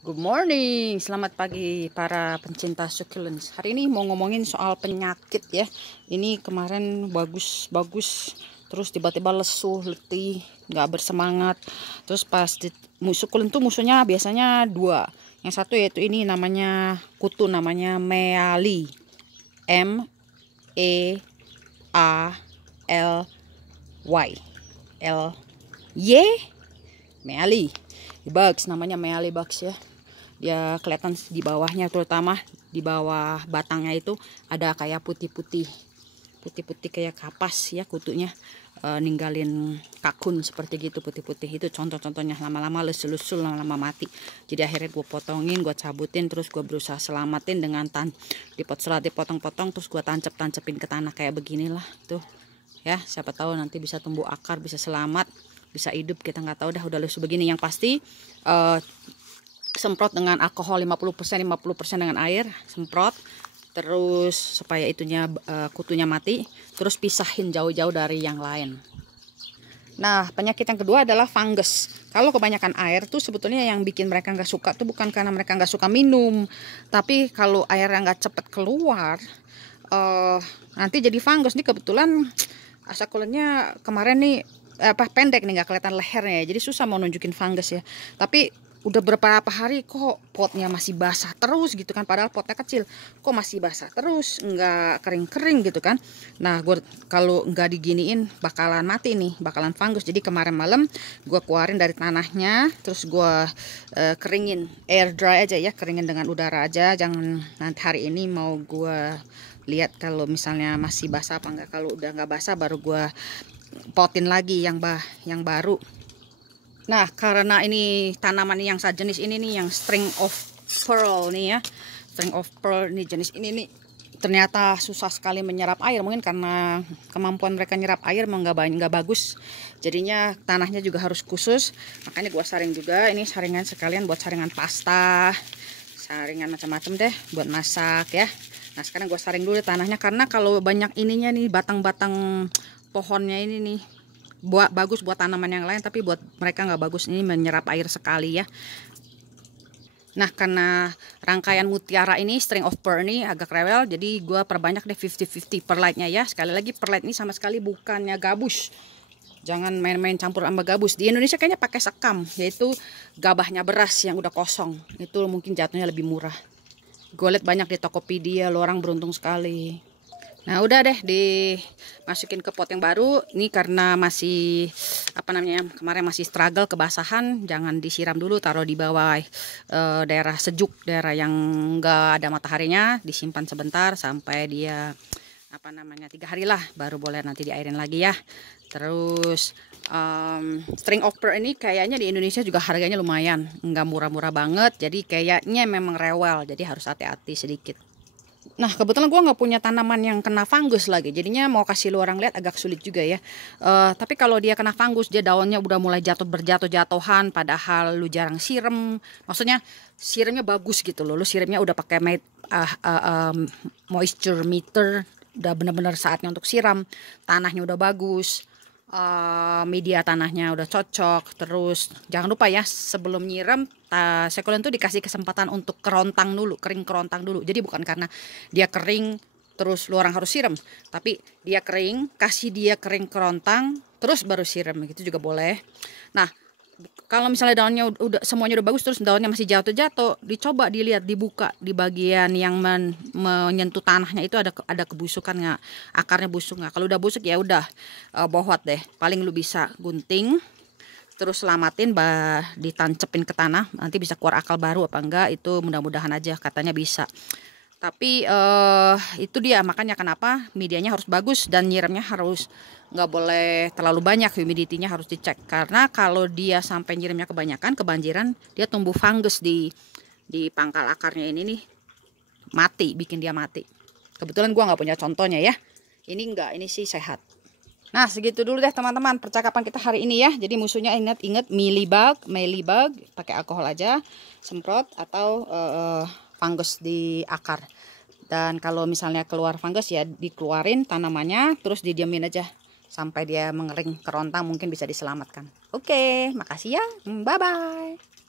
Good morning, selamat pagi para pencinta succulents. Hari ini mau ngomongin soal penyakit ya. Ini kemarin bagus-bagus, terus tiba-tiba lesu, letih, nggak bersemangat. Terus pas succulent tuh musuhnya biasanya dua. Yang satu yaitu ini namanya kutu, namanya mealy, M-E-A-L-Y, mealy. Bugs, namanya mealy bugs ya. Dia kelihatan di bawahnya, terutama di bawah batangnya itu ada kayak putih-putih kayak kapas ya kutunya, ninggalin kakun seperti gitu putih-putih. Itu contoh-contohnya, lama-lama lesu-lesu, lama-lama mati. Jadi akhirnya gue potongin, gue cabutin, terus gue berusaha selamatin dengan setelah dipotong-potong terus gue tancepin ke tanah kayak beginilah tuh ya. Siapa tahu nanti bisa tumbuh akar, bisa selamat, bisa hidup, kita nggak tahu dah. Udah lesu begini, yang pasti semprot dengan alkohol 50% dengan air, semprot terus supaya kutunya mati, terus pisahin jauh-jauh dari yang lain. Nah, penyakit yang kedua adalah fungus. Kalau kebanyakan air tuh sebetulnya yang bikin mereka nggak suka tuh bukan karena mereka nggak suka minum, tapi kalau airnya nggak cepet keluar, nanti jadi fungus. Nih kebetulan succulentnya kemarin nih pendek nih, nggak kelihatan lehernya ya, jadi susah mau nunjukin fungus ya. Tapi udah beberapa hari kok potnya masih basah terus gitu kan, padahal potnya kecil kok masih basah terus, nggak kering-kering gitu kan. Nah, gue kalau nggak diginiin bakalan mati nih, bakalan fungus. Jadi kemarin malam gue keluarin dari tanahnya, terus gue keringin, air dry aja ya, keringin dengan udara aja. Jangan nanti hari ini mau gue lihat kalau misalnya masih basah apa enggak. Kalau udah nggak basah baru gue potin lagi yang baru. Nah, karena ini tanaman yang sejenis ini nih, yang string of pearl nih ya, string of pearl nih, jenis ini nih ternyata susah sekali menyerap air. Mungkin karena kemampuan mereka nyerap air emang nggak bagus, jadinya tanahnya juga harus khusus. Makanya gua saring juga, ini saringan sekalian buat saringan pasta, saringan macam-macam deh buat masak ya. Nah, sekarang gua saring dulu tanahnya, karena kalau banyak ininya nih, batang-batang pohonnya ini nih bagus buat tanaman yang lain, tapi buat mereka nggak bagus, ini menyerap air sekali ya. Nah, karena rangkaian mutiara ini, string of pearl ini agak rewel, jadi gue perbanyak deh 50-50 perlite-nya ya. Sekali lagi, perlite ini sama sekali bukannya gabus, jangan main-main campur sama gabus. Di Indonesia kayaknya pakai sekam, yaitu gabahnya beras yang udah kosong, itu mungkin jatuhnya lebih murah. Gue liat banyak di Tokopedia, lo orang beruntung sekali. Nah, udah deh dimasukin ke pot yang baru. Ini karena masih kemarin masih struggle kebasahan, jangan disiram dulu, taruh di bawah daerah sejuk, daerah yang enggak ada mataharinya, disimpan sebentar sampai dia 3 hari lah, baru boleh nanti diairin lagi ya. Terus string of pearl ini kayaknya di Indonesia juga harganya lumayan, nggak murah-murah banget, jadi kayaknya memang rewel, jadi harus hati-hati sedikit. Nah, kebetulan gue nggak punya tanaman yang kena fungus lagi, jadinya mau kasih lu orang lihat agak sulit juga ya. Tapi kalau dia kena fungus, dia daunnya udah mulai berjatuh-jatuhan, padahal lu jarang siram. Maksudnya siramnya bagus gitu loh, lu siramnya udah pakai moisture meter, udah bener-bener saatnya untuk siram. Tanahnya udah bagus, media tanahnya udah cocok. Terus jangan lupa ya, sebelum nyiram succulent tuh dikasih kesempatan untuk kering kerontang dulu. Jadi bukan karena dia kering terus lu orang harus siram, tapi dia kering, kasih dia kering kerontang terus baru siram, gitu juga boleh. Nah, kalau misalnya daunnya udah semuanya udah bagus, terus daunnya masih jatuh-jatuh, dicoba dilihat, dibuka di bagian yang menyentuh tanahnya itu ada kebusukan nggak, akarnya busuk nggak. Kalau udah busuk ya udah bohot deh. Paling lu bisa gunting, terus selamatin, ditancepin ke tanah, nanti bisa keluar akal baru apa enggak, itu mudah-mudahan aja, katanya bisa. Tapi itu dia, makanya kenapa medianya harus bagus dan nyiramnya harus nggak boleh terlalu banyak, humidity-nya harus dicek, karena kalau dia sampai nyiramnya kebanjiran, dia tumbuh fungus di pangkal akarnya ini nih, bikin dia mati. Kebetulan gua nggak punya contohnya ya, ini sih sehat. Nah, segitu dulu deh teman-teman percakapan kita hari ini ya. Jadi musuhnya ingat mealybug, pakai alkohol aja, semprot, atau fungus di akar. Dan kalau misalnya keluar fungus ya dikeluarin tanamannya, terus didiamin aja sampai dia mengering kerontang, mungkin bisa diselamatkan. Oke, makasih ya. Bye-bye.